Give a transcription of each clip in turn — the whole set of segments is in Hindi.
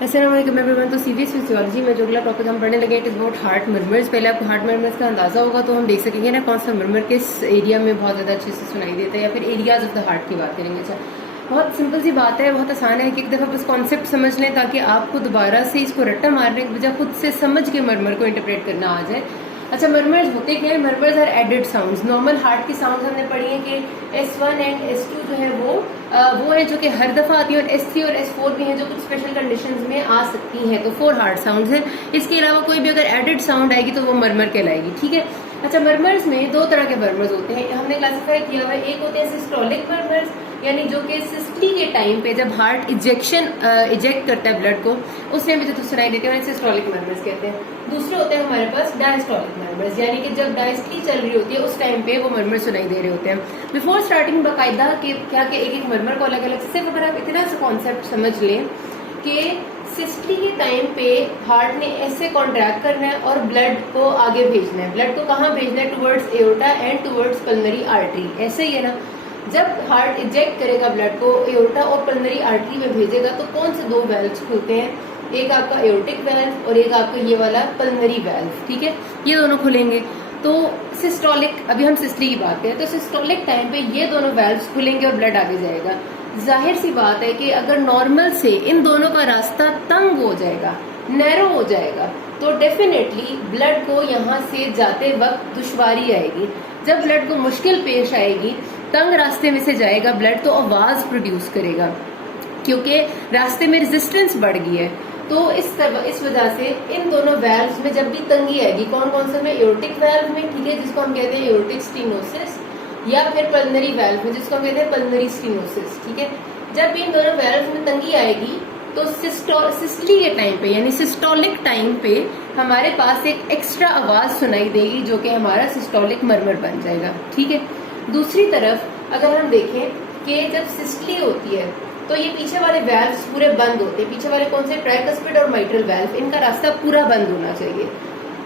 अस्सलाम वालेकुम एवरीवन। तो सीवीएस फिजियोलॉजी में जो अगला टॉपिक हम पढ़ने लगे it is about heart murmurs. पहले आपको हार्ट मर्मर्स का अंदाजा होगा तो हम देख सकेंगे ना कौन सा मर्मर किस एरिया में बहुत ज़्यादा अच्छे से सुनाई देता है, या फिर एरियाज ऑफ द हार्ट की बात करेंगे। अच्छा, बहुत सिंपल सी बात है, बहुत आसान है कि एक दफ़ा बस कॉन्सेप्ट समझ लें ताकि आपको दोबारा से इसको रट्टा मारने की बजाय खुद से समझ के मर्मर को इंटरप्रेट करना आ जाए। अच्छा, मर्मर्स होते क्या है? Murmurs are added sounds. Normal heart की साउंड्स हमने पढ़ी है कि S1 एंड S2 जो है वो है जो कि हर दफा आती है, और S3 और S4 भी हैं जो कुछ स्पेशल कंडीशंस में आ सकती हैं। तो 4 हार्ट साउंड्स हैं। इसके अलावा कोई भी अगर एडेड साउंड आएगी तो वो मर्मर कहलाएगी। ठीक है। अच्छा, मर्मर्स में दो तरह के मर्मर्स होते हैं, हमने क्लासिफाई किया हुआ है। एक होते हैं सिस्टोलिक मर्मर्स, यानी जो कि सिस्टली के टाइम पे जब हार्ट इजेक्ट करता है ब्लड को, उस टाइम पे जो सुनाई देते हैं सिस्टोलिक मर्मर्स कहते हैं। दूसरे होते हैं हमारे पास डायस्टोलिक मर्मर्स, यानी कि जब डायस्टली चल रही होती है उस टाइम पे वो मर्मर सुनाई दे रहे होते हैं। बिफोर स्टार्टिंग बाकायदा के क्या कि एक मर्मर को अलग अलग, सिर्फ अगर आप इतना सा कॉन्सेप्ट समझ लें कि सिस्टली के टाइम पे हार्ट ने ऐसे कॉन्ट्रैक्ट करना है और ब्लड को आगे भेजना है। ब्लड को कहाँ भेजना है? Towards aorta and towards pulmonary artery. ऐसे ही है ना, जब हार्ट इजेक्ट करेगा ब्लड को एओर्टा और पल्मोनरी आर्टरी में भेजेगा तो कौन से दो वेल्व्स खुलते हैं? एक आपका एओर्टिक वेल्व और एक आपका ये वाला पल्मोनरी वेल्व। ठीक है, ये दोनों खुलेंगे। तो सिस्टोलिक, अभी हम सिस्टली की बात करें तो सिस्टोलिक टाइम पे ये दोनों वेल्व्स खुलेंगे और ब्लड आगे जाएगा। जाहिर सी बात है कि अगर नॉर्मल से इन दोनों का रास्ता तंग हो जाएगा, नैरो हो जाएगा, तो डेफिनेटली ब्लड को यहाँ से जाते वक्त दुश्वारी आएगी। जब ब्लड को मुश्किल पेश आएगी, तंग रास्ते में से जाएगा ब्लड तो आवाज प्रोड्यूस करेगा, क्योंकि रास्ते में रेजिस्टेंस बढ़ गई है। तो इस वजह से इन दोनों वेल्व्स में जब भी तंगी आएगी, कौन कौन से में? एओर्टिक वेल्व में, ठीक है, जिसको हम कहते हैं एओर्टिक स्टेनोसिस, या फिर पल्मोनरी वेल्व में जिसको हम कहते हैं पल्मोनरी स्टेनोसिस। ठीक है, जब इन दोनों वेल्व में तंगी आएगी तो सिस्टली के टाइम पे यानी सिस्टोलिक टाइम पे हमारे पास एक एक्स्ट्रा आवाज सुनाई देगी जो कि हमारा सिस्टोलिक मर्मर बन जाएगा। ठीक है। दूसरी तरफ अगर हम देखें कि जब सिस्टली होती है तो ये पीछे वाले वेल्व्स पूरे बंद होते हैं। पीछे वाले कौन से? ट्राइकस्पिड और माइट्रल वेल्व, इनका रास्ता पूरा बंद होना चाहिए।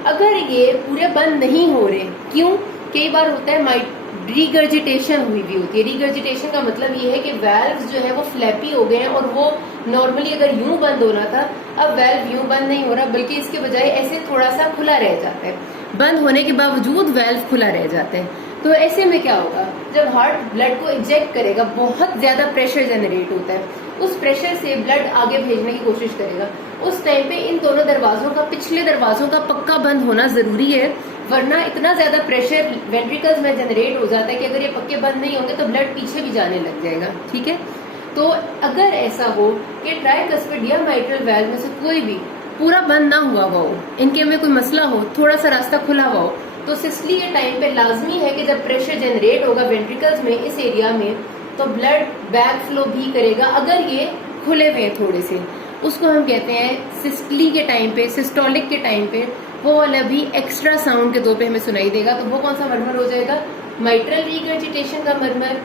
अगर ये पूरे बंद नहीं हो रहे, क्यों? कई बार होता है रिगर्जिटेशन हुई भी होती है। रिगर्जिटेशन का मतलब ये है कि वेल्व्स जो है वो फ्लैपी हो गए हैं, और वो नॉर्मली अगर यूं बंद होना था, अब वेल्व यूं बंद नहीं हो रहा, बल्कि इसके बजाय ऐसे थोड़ा सा खुला रह जाता है। बंद होने के बावजूद वेल्व खुला रह जाता है। तो ऐसे में क्या होगा? जब हार्ट ब्लड को इंजेक्ट करेगा, बहुत ज्यादा प्रेशर जनरेट होता है, उस प्रेशर से ब्लड आगे भेजने की कोशिश करेगा। उस टाइम पे इन दोनों दरवाजों का, पिछले दरवाजों का पक्का बंद होना जरूरी है, वरना इतना ज्यादा प्रेशर वेंट्रिकल्स में जनरेट हो जाता है कि अगर ये पक्के बंद नहीं होंगे तो ब्लड पीछे भी जाने लग जाएगा। ठीक है। तो अगर ऐसा हो कि ट्राइकस्पिड या माइट्रल वेल्व में से कोई भी पूरा बंद ना हुआ हो, इनके में कोई मसला हो, थोड़ा सा रास्ता खुला हुआ हो, तो सिस्टली के टाइम पे लाजमी है कि जब प्रेशर जनरेट होगा वेंट्रिकल्स में, इस एरिया में, तो ब्लड बैक फ्लो भी करेगा। अगर ये खुले हुए हैं थोड़े से, उसको हम कहते हैं सिस्टली के टाइम पे, सिस्टोलिक के टाइम पे वो वाला भी एक्स्ट्रा साउंड के तौर पे हमें सुनाई देगा। तो वो कौन सा मर्मर हो जाएगा? माइट्रल रिगर्जिटेशन का मर्मर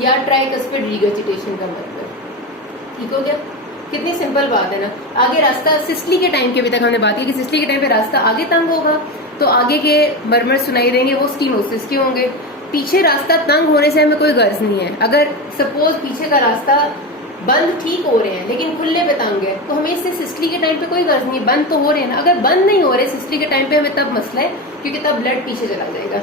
या ट्राइकस्पिड रिगर्जिटेशन का मर्मर। ठीक हो गया? कितनी सिंपल बात है ना। आगे रास्ता सिस्टली के टाइम के अभी तक हमने बात की कि सिस्टली के टाइम पे रास्ता आगे तंग होगा तो आगे के मर्मर सुनाई देंगे, वो स्टीनोसिस के होंगे। पीछे रास्ता तंग होने से हमें कोई गर्ज नहीं है। अगर सपोज पीछे का रास्ता बंद ठीक हो रहे हैं लेकिन खुले पे तंग है, तो हमें इससे सिस्टली के टाइम पे कोई गर्ज नहीं, बंद तो हो रहे हैं ना। अगर बंद नहीं हो रहे सिस्टली के टाइम पे, हमें तब मसला है, क्योंकि तब ब्लड पीछे चला जाएगा।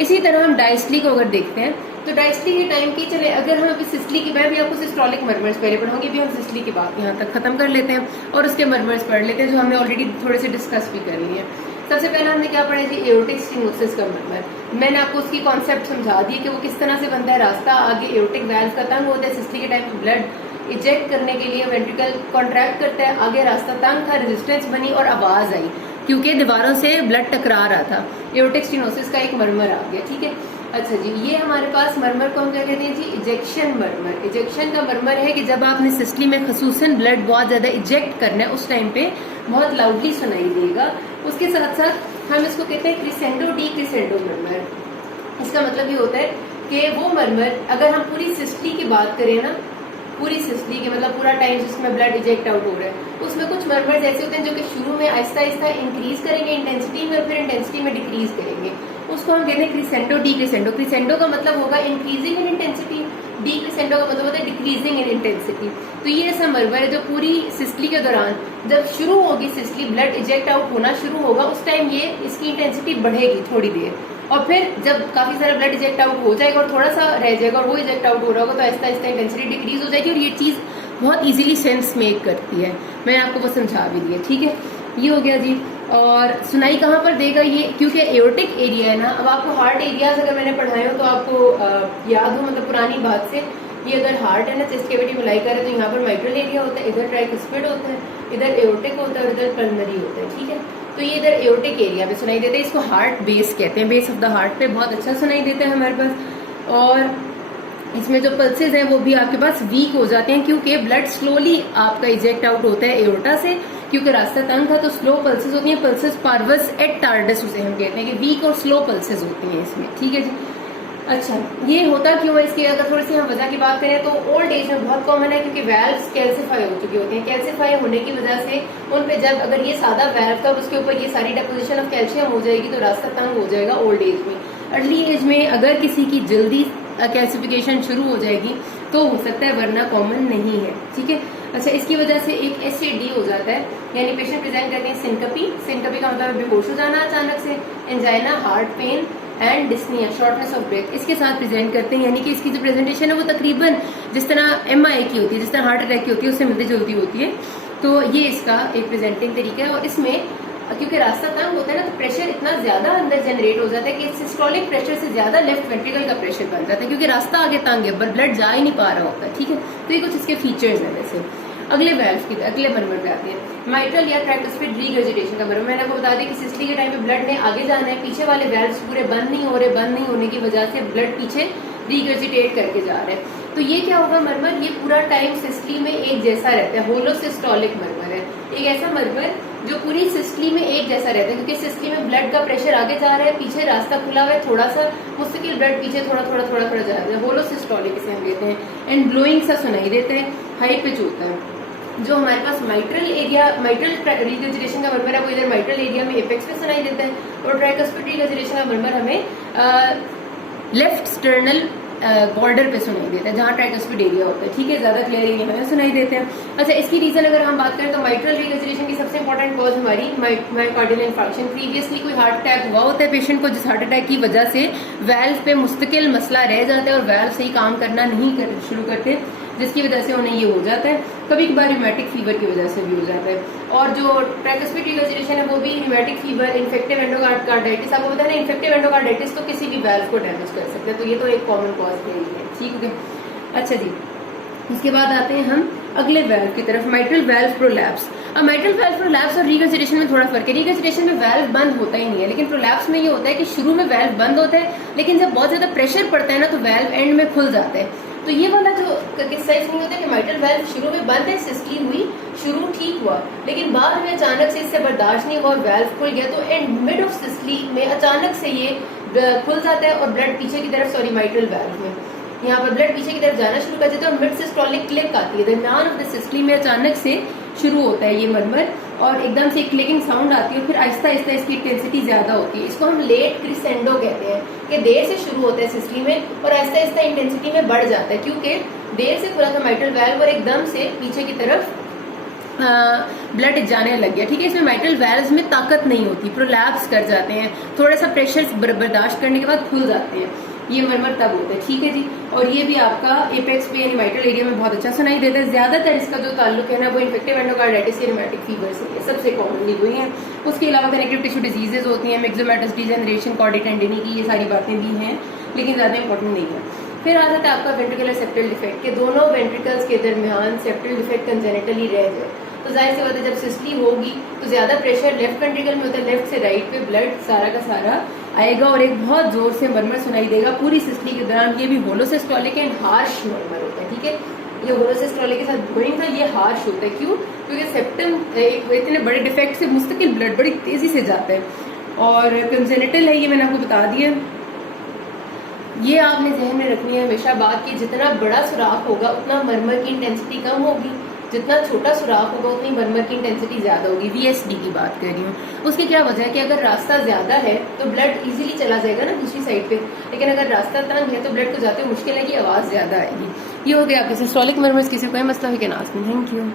इसी तरह हम डायस्टली को अगर देखते हैं तो डायस्टली के टाइम की, चले अगर हम अभी सिस्टली की, मैं भी आपको सिस्टोलिक मर्मर्स पहले पढ़ाऊंगी, भी हम सिस्टली की बात यहाँ तक खत्म कर लेते हैं और उसके मर्मर्स पढ़ लेते हैं जो हमने ऑलरेडी थोड़े से डिस्कस भी कर लिए हैं। सबसे पहले हमने क्या पढ़ा जी? एओर्टिक स्टेनोसिस का मर्मर। मैंने आपको उसकी कॉन्सेप्ट समझा दी कि वो किस तरह से बनता है। रास्ता आगे एओर्टिक वेल्व का तंग होता है, सिस्टली के टाइम पे ब्लड इजेक्ट करने के लिए वेंट्रिकल कॉन्ट्रैक्ट करता है, आगे रास्ता तंग था, रेजिस्टेंस बनी और आवाज आई क्योंकि दीवारों से ब्लड टकरा रहा था। एओर्टिक स्टेनोसिस का एक मर्मर आ गया। ठीक है। अच्छा जी, ये हमारे पास मर्मर को हम क्या कहते हैं जी? Ejection murmur. इजेक्शन का मर्मर है कि जब आपने सिस्टली में खसूसन ब्लड बहुत ज्यादा इजेक्ट करना है, उस टाइम पे बहुत लाउडली सुनाई देगा। उसके साथ साथ हम इसको कहते हैं क्रिसेंडो डी क्रिसेंडो मर्मर। इसका मतलब ये होता है कि वो मर्मर, अगर हम पूरी सिस्टली की बात करें ना, पूरी सिस्टली के मतलब पूरा टाइम जिसमें ब्लड इजेक्ट आउट हो रहा है, उसमें कुछ मर्मर्स ऐसे होते हैं जो कि शुरू में आहिस्ता आहिस्ता इंक्रीज करेंगे इंटेंसिटी में, फिर इंटेंसिटी में डिक्रीज करेंगे। उसको हम कहते हैं क्रिसेंडो डी क्रिसेंडो। क्रिसेंडो का मतलब होगा इंक्रीजिंग इन इंटेंसिटी, डिक्रिसेंडो का मतलब होता है डिक्रीजिंग इन इंटेंसिटी। तो ये ऐसा मरमर है जो पूरी सिस्टली के दौरान जब शुरू होगी सिस्टली, ब्लड इजेक्ट आउट होना शुरू होगा, उस टाइम ये इसकी इंटेंसिटी बढ़ेगी थोड़ी देर, और फिर जब काफी सारा ब्लड इजेक्ट आउट हो जाएगा और थोड़ा सा रह जाएगा और वो इजेक्ट आउट हो रहा होगा, तो आहिस्ता आहिस्ता इंटेंसिटी डिक्रीज हो जाएगी। और ये चीज बहुत इजीली सेंस मेक करती है, मैंने आपको वो समझा भी दिया, ठीक है। ये हो गया जी। और सुनाई कहाँ पर देगा ये, क्योंकि एओर्टिक एरिया है ना। अब आपको हार्ट एरियाज अगर मैंने पढ़ाए हो तो आपको याद हो, मतलब पुरानी बात से, ये अगर हार्ट है ना, चेस्ट कैविटी में लाई कर है, तो यहाँ पर माइट्रल एरिया होता है, इधर ट्राइकुस्पिड होता है, इधर एओर्टिक होता है और इधर पल्मोनरी होता है, ठीक है। तो ये इधर एओर्टिक एरिया पे सुनाई देता है, इसको हार्ट बेस कहते हैं, बेस ऑफ द हार्ट पे बहुत अच्छा सुनाई देता है हमारे पास। और इसमें जो पल्सेस हैं वो भी आपके पास वीक हो जाते हैं, क्योंकि ब्लड स्लोली आपका इजेक्ट आउट होता है एओर्टा से, क्योंकि रास्ता तंग था, तो स्लो पल्सेस होती हैं, पल्सेस पार्वस एट टार्डस उसे हम कहते हैं, कि वीक और स्लो पल्सेस होती हैं इसमें, ठीक है जी। अच्छा, ये होता क्यों है, इसकी अगर थोड़ी सी हम वजह की बात करें तो ओल्ड एज में बहुत कॉमन है, क्योंकि वैल्व्स कैल्सिफाई हो चुके होते हैं। कैल्सिफाई होने की वजह से उन पे जब अगर ये सादा वैल्व था उसके ऊपर ये सारी डेपोजिशन ऑफ कैल्शियम हो जाएगी, तो रास्ता तंग हो जाएगा ओल्ड एज में। अर्ली एज में अगर किसी की जल्दी कैल्सिफिकेशन शुरू हो जाएगी तो हो सकता है, वरना कॉमन नहीं है, ठीक है। अच्छा, इसकी वजह से एक एसएडी हो जाता है, यानी पेशेंट प्रेजेंट करते हैं सिनकपी। सिनकपी का मतलब बेहोश हो जाना अचानक से, angina, heart pain and dyspnoea, shortness of breath, इसके साथ प्रेजेंट करते हैं। यानी कि इसकी जो प्रेजेंटेशन है वो तकरीबन जिस तरह एमआई की होती है, जिस तरह हार्ट अटैक की होती है, उससे मिलती जुलती होती है। तो ये इसका एक प्रेजेंटिंग तरीका है। और इसमें क्योंकि रास्ता तंग होता है ना, तो प्रेशर इतना ज्यादा अंदर जनरेट हो जाता है कि सिस्टोलिक प्रेशर से ज्यादा लेफ्ट वेंट्रिकल का प्रेशर बन जाता है, क्योंकि रास्ता आगे तंग है, ब्लड जा ही नहीं पा रहा होता, ठीक है। तो ये कुछ इसके फीचर्स हैं। वैसे अगले वेल्व की अगले मरमर पे आती है माइट्रल या ट्राइकुस्पिड रीगर्जिटेशन का मरमर। मैंने आपको बता दिया कि सिस्टली के टाइम पे ब्लड ने आगे जाना है, पीछे वाले वेल्व्स पूरे बंद नहीं हो रहे, बंद नहीं होने की वजह से ब्लड पीछे रीगर्जिटेट करके जा रहे हैं। तो ये क्या होगा मरमर, ये पूरा टाइम सिस्टली में एक जैसा रहता है, होलोसिस्टोलिक मरमर है। एक ऐसा मरमर जो पूरी सिस्टली में एक जैसा रहता है, क्योंकि सिस्टली में ब्लड का प्रेशर आगे जा रहा है, पीछे रास्ता खुला हुआ है, थोड़ा सा मुस्तकिल ब्लड पीछे थोड़ा थोड़ा थोड़ा थोड़ा जा रहा है, होलोसिस्टोलिक इसे हम कहते हैं। एंड ब्लोइंग सा सुनाई देता है, हाई पिच होता है। जो हमारे पास माइट्रल एरिया, माइट्रल रिगर्जिटेशन का मरमर है, वो इधर माइट्रल एरिया में एपेक्स पे सुनाई देता है, और ट्राइकुस्पिड रिगर्जिटेशन का मरमर हमें लेफ्ट स्टर्नल बॉर्डर पे सुनाई देता है, जहाँ ट्राइकुस्पिड एरिया होता है, ठीक है। ज्यादा क्लियर एरिया में सुनाई देते हैं। अच्छा, इसकी रीजन अगर हम बात करें तो माइट्रल रिगर्जिटेशन की सबसे इंपॉर्टेंट कॉज हमारी मायोकार्डियल इंफार्क्शन। प्रीवियसली कोई हार्ट अटैक हुआ होता है पेशेंट को, जिस हार्ट अटैक की वजह से वेल्व पे मुस्तकिल मसला रह जाता है और वेल्व सही काम करना नहीं शुरू करते, जिसकी वजह से उन्हें ये हो जाता है। कभी कभार र्यूमेटिक फीवर की वजह से भी हो जाता है। और जो ट्राइकुस्पिड रिगर्जिटेशन है वो भी र्यूमेटिक फीवर, इन्फेक्टिव एंडोकार्डाइटिस, आपको पता है ना, इन्फेक्टिव एंडोकार्डाइटिस तो किसी भी वेल्व को डैमेज कर सकते हैं, तो ये तो एक कॉमन कॉज है, ठीक है। अच्छा जी, इसके बाद आते हैं हम अगले वेल्व की तरफ, माइट्रल वेल्व प्रोलैप्स। अब माइट्रल वेल्व प्रोलैप्स और रिगर्जिटेशन में थोड़ा फर्क है। रिगर्जिटेशन में वेल्व बंद होता ही नहीं है, लेकिन प्रोलैप्स में ये होता है कि शुरू में वेल्व बंद होता है, लेकिन जब बहुत ज्यादा प्रेशर पड़ता है ना, तो वेल्व एंड में खुल जाता है। तो ये वाला जो किस्सा इसमें होता है कि माइट्रल वेल्व शुरू में बंद है, सिस्टली हुई, शुरू ठीक हुआ, लेकिन बाद में अचानक से इससे बर्दाश्त नहीं हुआ और वेल्व खुल गया, तो एंड मिड ऑफ सिस्टली में अचानक से ये खुल जाता है और ब्लड पीछे की तरफ, सॉरी माइट्रल वेल्व में यहाँ पर ब्लड पीछे की तरफ जाना शुरू कर देता है और मिड सिस्टोलिक क्लिक आती है, दरमियान ऑफ द सिस्टली में अचानक से शुरू होता है ये मरमर, और एकदम से क्लिकिंग साउंड आती है, फिर आहिस्ता आहिस्ता इसकी इंटेंसिटी ज्यादा होती है। इसको हम लेट क्रिसेंडो कहते हैं, कि देर से शुरू होता है सिस्टली में और आहिस्ता आहिस्ता इंटेंसिटी में बढ़ जाता है, क्योंकि देर से खुला था माइट्रल वेल्व और एकदम से पीछे की तरफ ब्लड जाने लग गया, ठीक है। इसमें माइट्रल वेल्व्स में ताकत नहीं होती, प्रोलैप्स कर जाते हैं, थोड़ा सा प्रेशर बर्दाश्त करने के बाद खुल जाते हैं, ये मरमर तब होता है, ठीक है जी। और ये भी आपका एपेक्स पे यानी माइट्रल एरिया में बहुत अच्छा सुनाई देता है। ज्यादातर इसका जो ताल्लुक है ना, वो इन्फेक्टिव एंडोकार्डाइटिस या र्यूमेटिक फीवर से है, सबसे कॉमनली वही है। उसके अलावा कनेक्टिव टिश्यू डिजीजेज होती हैं, मिक्सोमेटस डिजेनरेशन, कॉर्डिटेंडिनी की, ये सारी बातें भी हैं, लेकिन ज्यादा इंपॉर्टेंट नहीं है। फिर आ जाता है आपका वेंट्रिकुलर सेप्टल डिफेक्ट, के दोनों वेंट्रिकल्स के दरमियान सेप्टल डिफेक्ट कंजेनिटली रह जाए, तो जाहिर सी बात है जब सिस्टली होगी तो ज्यादा प्रेशर लेफ्ट वेंट्रिकल में होता है, लेफ्ट से राइट पे ब्लड सारा का सारा आएगा और एक बहुत जोर से मरमर सुनाई देगा पूरी सिस्टली के दौरान। ये भी होलोसिस्टोलिक एंड हार्श मरमर होता है, ठीक है। ये होलोसिस्टोलिक के साथ ब्लोइंग था, ये हार्श होता है, क्यों? क्योंकि सेप्टम इतने बड़े डिफेक्ट से मुस्तकिल ब्लड बड़ी तेजी से जाता है और कंजेनिटल है, ये मैंने आपको बता दिया। ये आपने जहन में रखनी है हमेशा बात की, जितना बड़ा सुराख होगा उतना मरमर की इंटेंसिटी कम होगी, जितना छोटा सुराख होगा उतनी मरमर की इंटेंसिटी ज्यादा होगी। VSD की बात कर रही हूँ। उसकी क्या वजह है कि अगर रास्ता ज्यादा है तो ब्लड इजीली चला जाएगा ना दूसरी साइड पे, लेकिन अगर रास्ता तंग है तो ब्लड को जाते हुए मुश्किल है कि आवाज ज्यादा आएगी। ये हो गया आपके सिस्टोलिक मरमर्स। किसी को कोई मसला हो can ask me. Thank you.